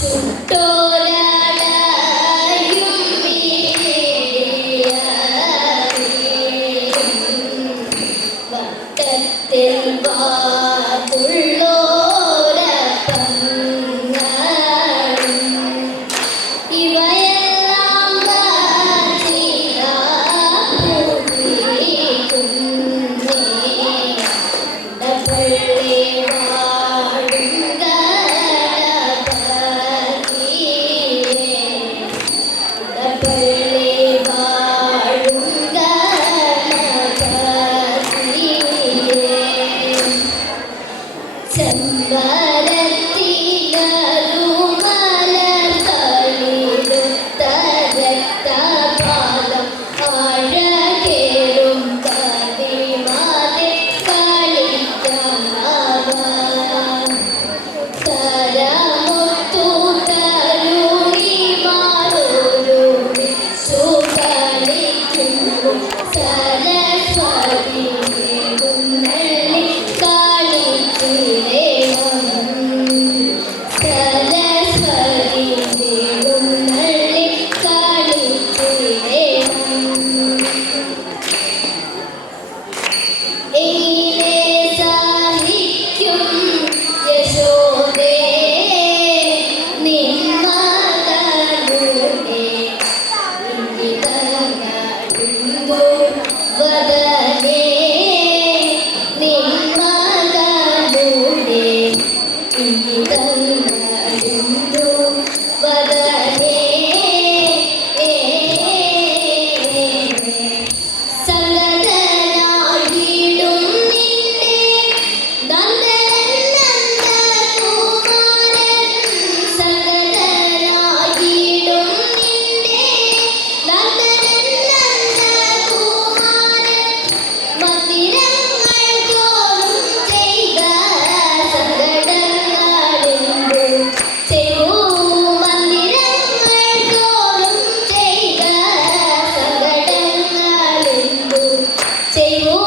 to go. Senhor.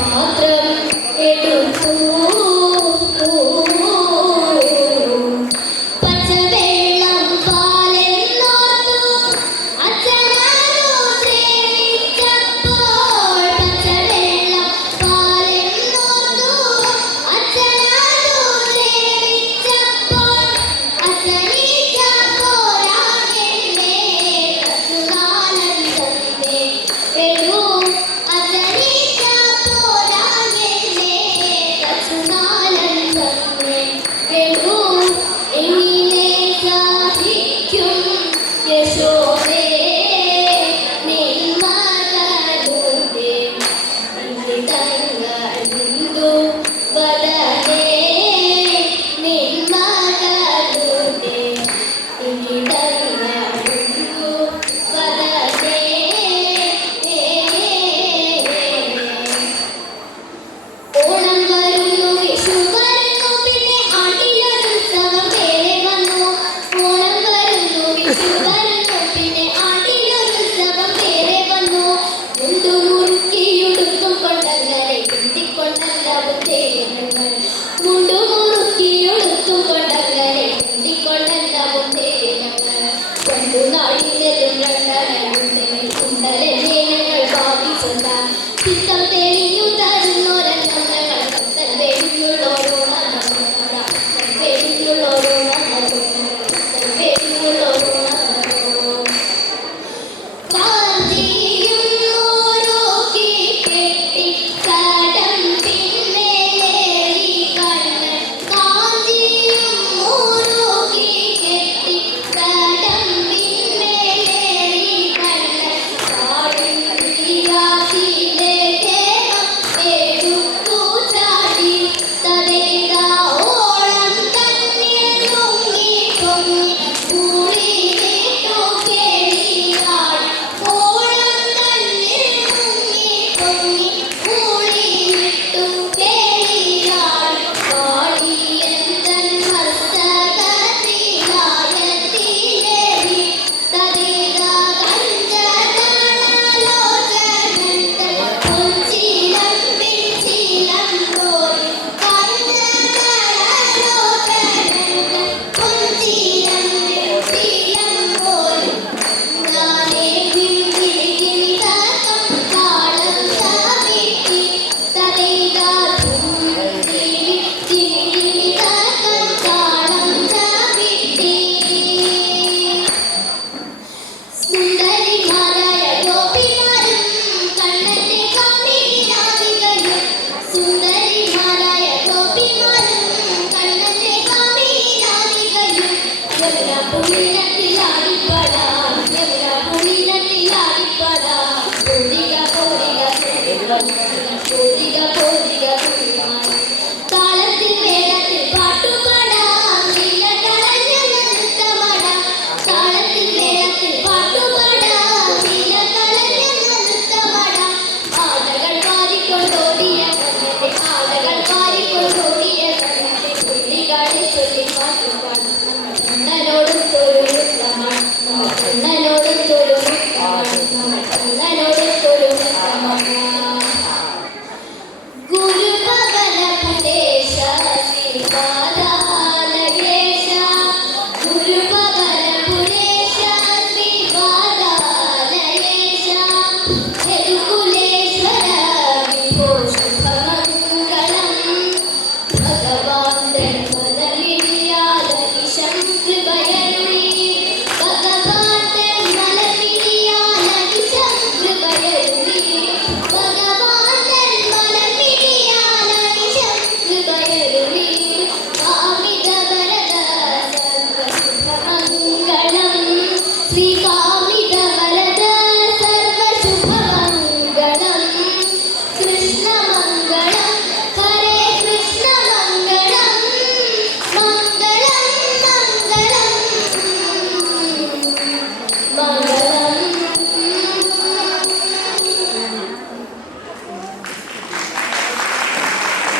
mantra, Pedro தேடி